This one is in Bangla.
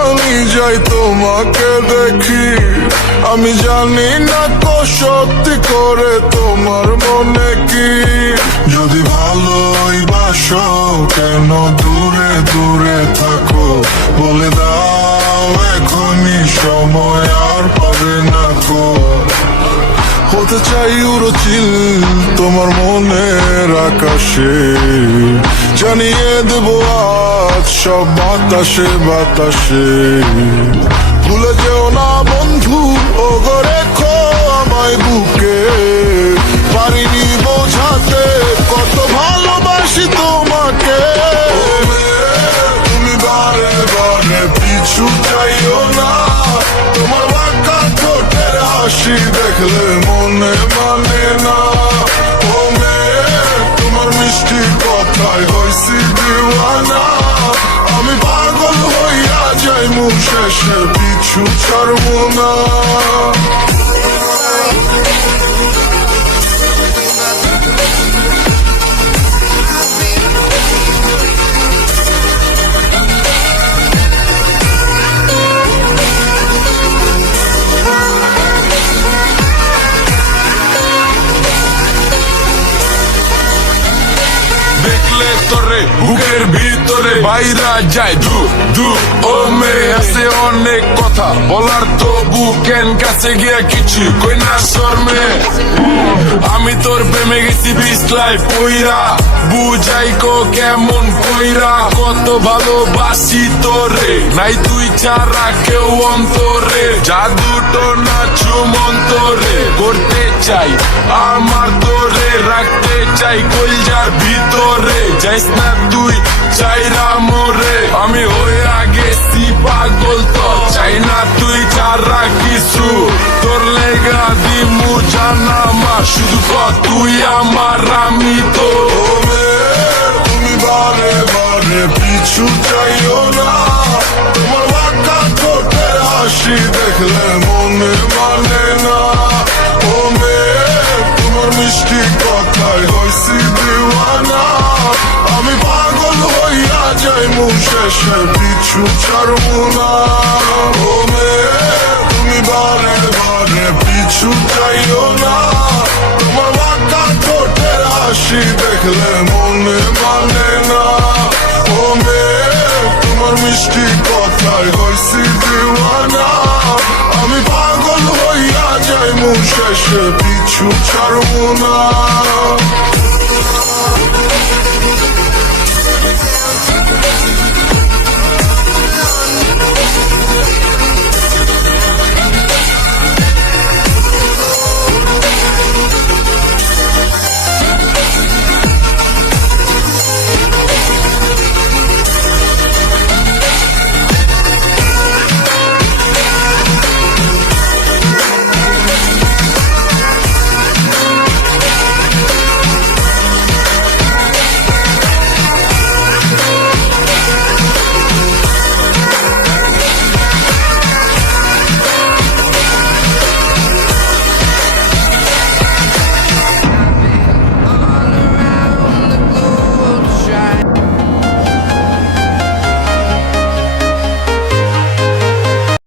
যখনই যাই তোমাকে দেখি, আমি জানি না তো সত্যি করে তোমার মনে কি। যদি ভালোই বাসো কেন দূরে দূরে থাকো, বলে দাও এখনই সময় আর পাবে না কো। হতে চাই উড়োচিল তোমার মনের আকাশে, জানিয়ে দেবো আজ সব বাতাসে বাতাসে। ভুলে যেও না বন্ধু ও গো রেখো আমায় বুকে, পারিনি বোঝাতে কত ভালোবাসি তোমাকে। তুমি বারে বারে পিছু চাইও না, তোমার বাঁকা ঠোঁটের হাসি দেখলে মনে মানে না। ও মেয়ে তোমার মিষ্টি কথায় হইছি দিওয়ানা, আমি পাগল হইয়া যাই মুখ শেষে পিছু ছাড়বো না। দেখলে তোরে বুকের ভিতরে বাইরা যায় ধু ধু। ও মেয়ে আছে অনেক কথা বলার, তো বুকেন কাছে গিয়া কিছু কই না শর্মে। আমি তোর প্রেমে গেছি বিছলাই পইরা, বুঝাই কো কেমন কইরা কত ভালোবাসি তোরে, নাই তুই ছাড়া কেউ অন্তরে। জাদুটো নাচু মন্তরে করতে চাই আমার তোরে, রাখতে চাই কলজার ভিতরে। যাইস না তুই চাইরা মোরে, আমি হইয়া গেছি পাগল তো চাই না তুই ছাড়া কিছু। তোর লেগা দিমু জানামা শুধু তুই আমার আমি তো। তুমি বারে বারে পিছু চাইও না, তোমার বাঁকা ঠোঁটের হাসি দেখলে মনে মানে না। ও মেয়ে তোমার মিষ্টি কথায় হইছি দিওয়ানা, আমি পাগল হইয়া যাই মুখ শেষে পিছু ছাড়বো না। ও মেয়ে তুমি বারে বারে পিছু চাইও না, তোমার বাঁকা ঠোঁটের হাসি দেখলে মনে মানে না। ও মেয়ে তোমার মিষ্টি কথায় হইছি দিওয়ানা, আমি পাগল হইয়া যাই মুখ শেষে পিছু ছাড়বো না।